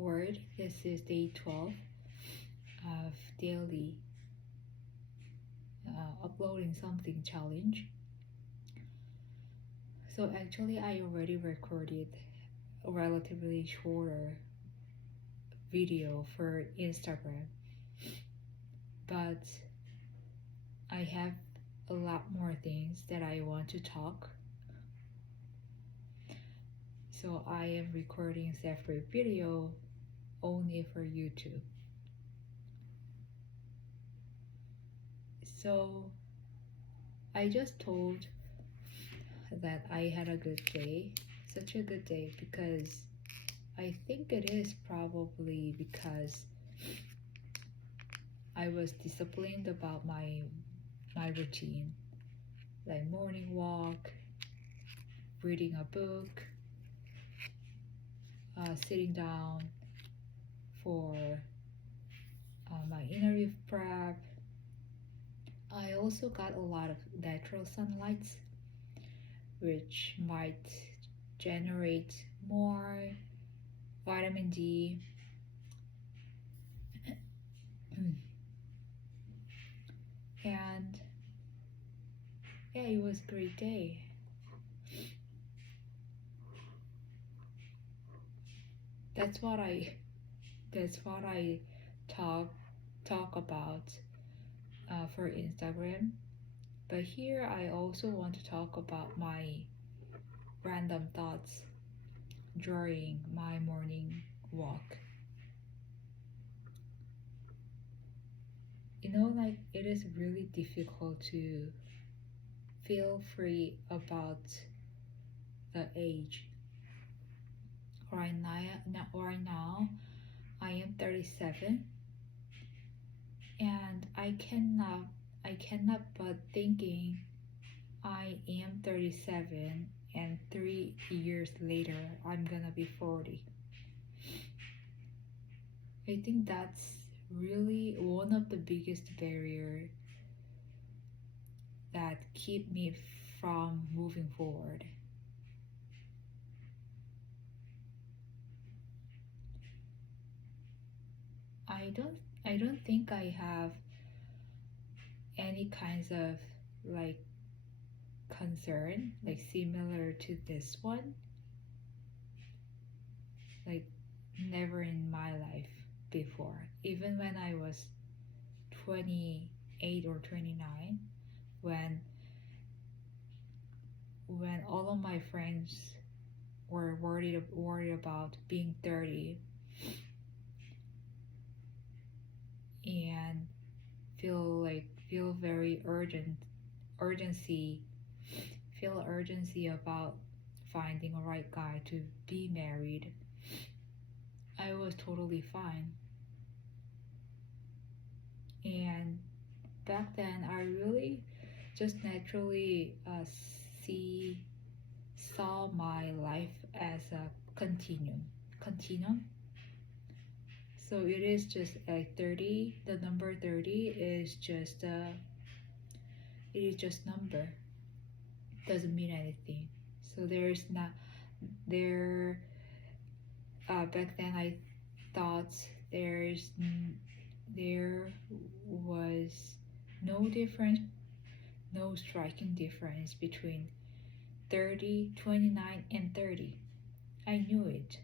forward. This is day 12 of daily uploading something challenge. So actually I already recorded a relatively shorter video for Instagram, but I have a lot more things that I want to talk. So I am recording separate video only for YouTube. So I just told that I had a good day, such a good day, because I think it is probably because I was disciplined about my routine, like morning walk, reading a book, sitting down for my interview prep. I also got a lot of natural sunlight, which might generate more vitamin D. And yeah, it was a great day. That's what I talk about for Instagram. But here I also want to talk about my random thoughts during my morning walk. Like it is really difficult to feel free about the age. Right now, I am 37, and I cannot but thinking I am 37 and 3 years later I'm gonna be 40. I think that's really one of the biggest barrier that keep me from moving forward. I don't think I have any kinds of like concern like similar to this one, like never in my life before. Even when I was 28 or 29, when all of my friends were worried about being 30 and feel very urgency feel urgency about finding a right guy to be married. I was totally fine. And back then I really just naturally see saw my life as a continuum. So it is just like 30. The number 30 is just it is just number. Doesn't mean anything. So there's not there. Back then I thought there was no difference, no striking difference between 30, 29, and 30. I knew it.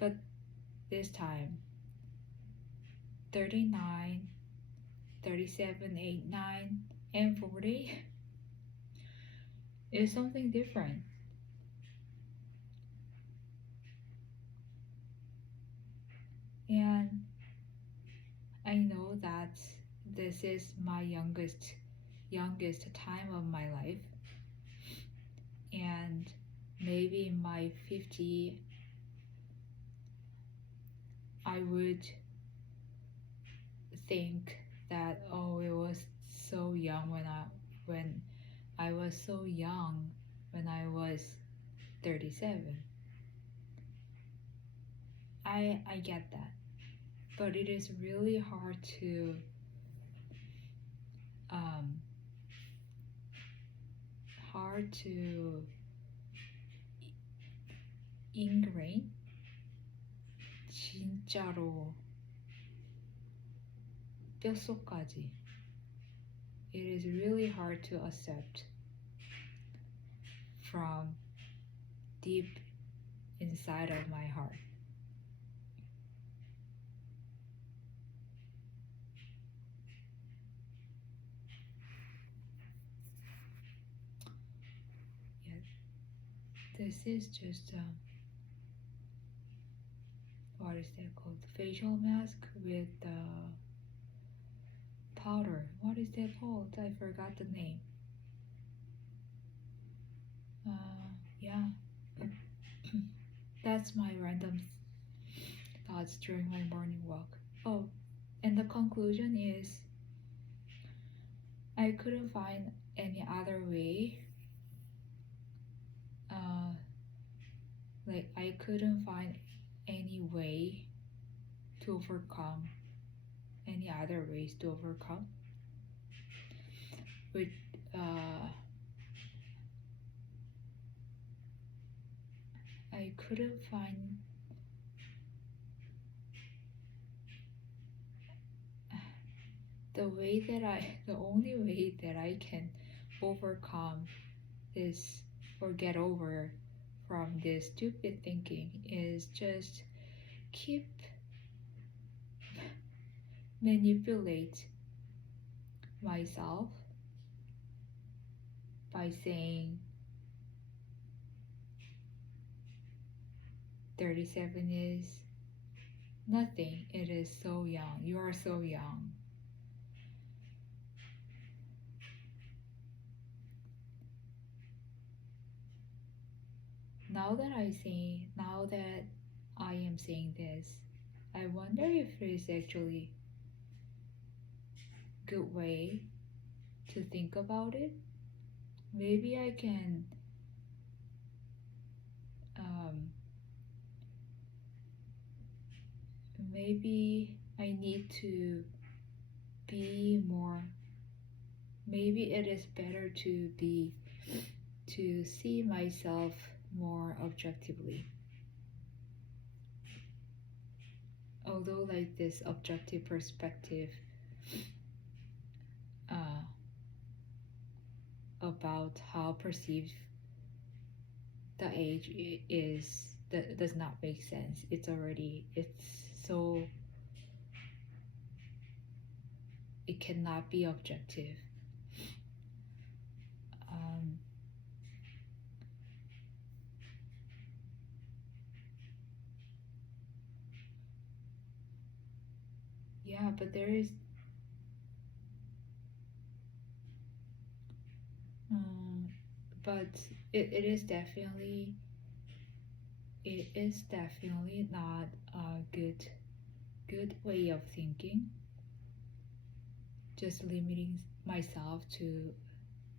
But this time, 39, 37, 8, 9, and 40 is something different. And I know that this is my youngest time of my life. And maybe in my 50, I would think that it was so young when I was so young when I was 37. I get that, but it is really hard to ingrain 진짜로 뼛속까지. It is really hard to accept from deep inside of my heart. Yeah, this is just what is that called? Facial mask with powder. What is that called? I forgot the name. Yeah, that's my random thoughts during my morning walk. Oh, and the conclusion is I couldn't find any other way. Like I couldn't find any way to overcome any other ways to overcome. But I couldn't find the only way that I can overcome this or get over from this stupid thinking is just keep manipulate myself by saying 37 is nothing. It is so young. You are so young. Now that I am saying this, I wonder if it is actually a good way to think about it. Maybe I can maybe I need to be more, maybe it is better to see myself more objectively. Although like this objective perspective about how perceived the age is that does not make sense. It's so it cannot be objective. Yeah, but there is but it is definitely not a good way of thinking, just limiting myself to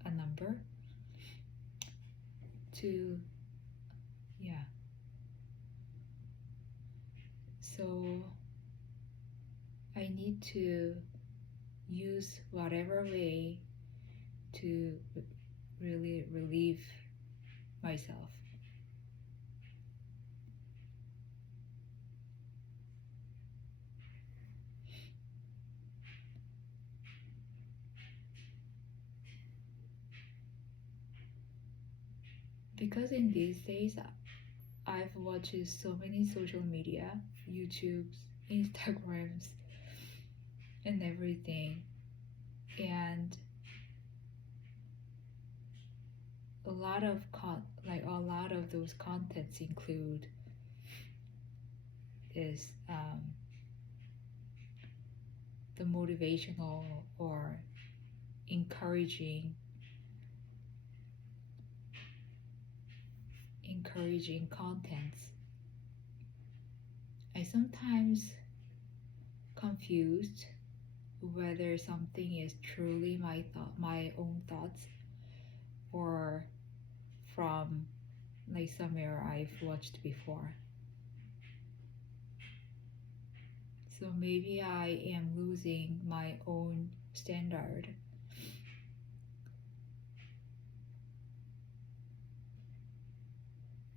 a number, to yeah, so I need to use whatever way to really relieve myself. Because in these days I've watched so many social media, YouTubes, Instagrams, and everything, and a lot of those contents include is the motivational or encouraging contents. I sometimes confused whether something is truly my own thoughts, or from like somewhere I've watched before. So maybe I am losing my own standard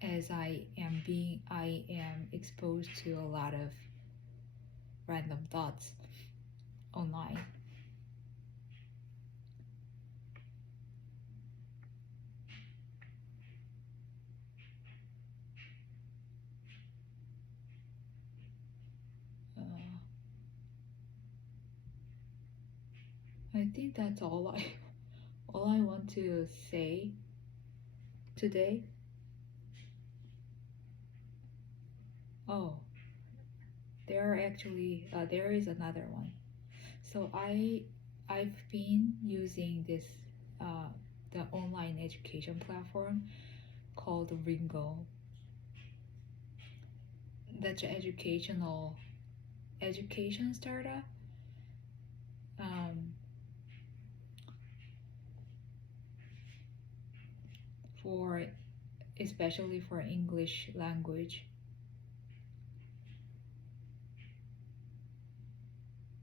as I am exposed to a lot of random thoughts online. Uh, I think that's all I want to say today. Oh, there is another one. So I've been using this uh, the online education platform called Ringo. That's an education startup. Um, for especially for English language.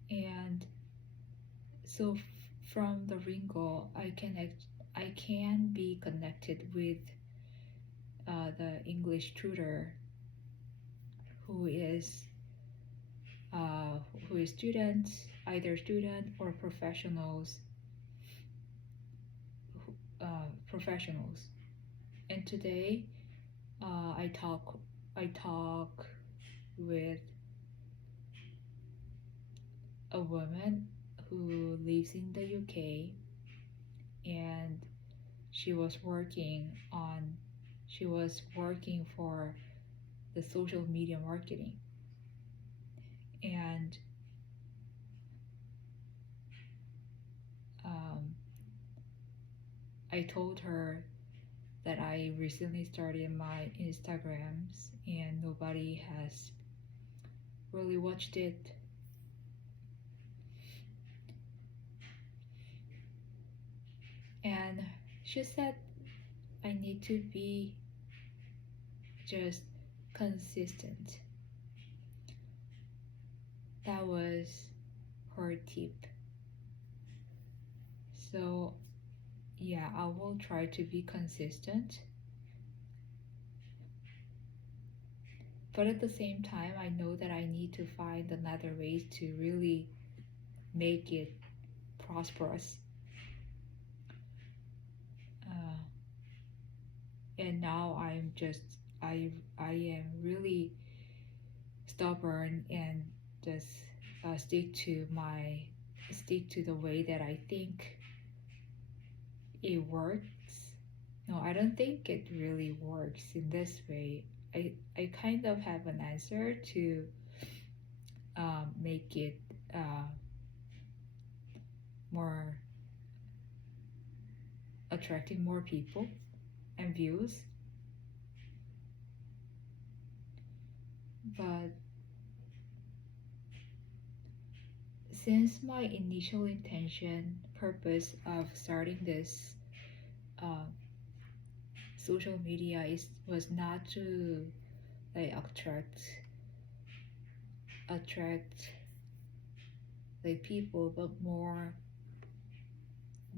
And so from the Ringo, I can be connected with the English tutor who is uh, who is students, either student or professionals. And today, I talk with a woman who lives in the UK, and she was working for the social media marketing. And um, I told her that I recently started my Instagrams and nobody has really watched it. And she said I need to be just consistent. That was her tip. So, yeah, I will try to be consistent. But at the same time, I know that I need to find another ways to really make it prosperous. Uh, and now I am really stubborn and just stick to the way that I think it works. No, I don't think it really works in this way. I kind of have an answer to make it more attracting more people and views. But since my initial intention purpose of starting this uh, social media was not to like attract like people,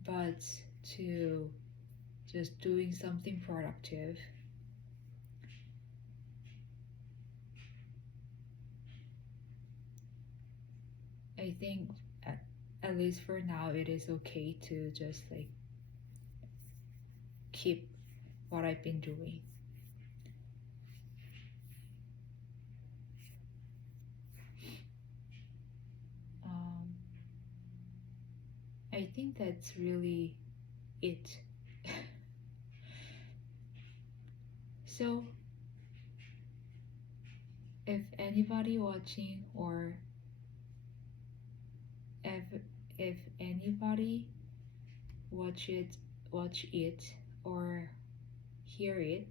but to just doing something productive. I think at least for now it is okay to just like keep what I've been doing. Um, I think that's really it. So, if anybody watching or if if anybody watch it watch it or hear it,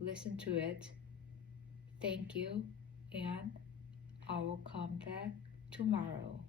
listen to it, thank you, and I will come back tomorrow.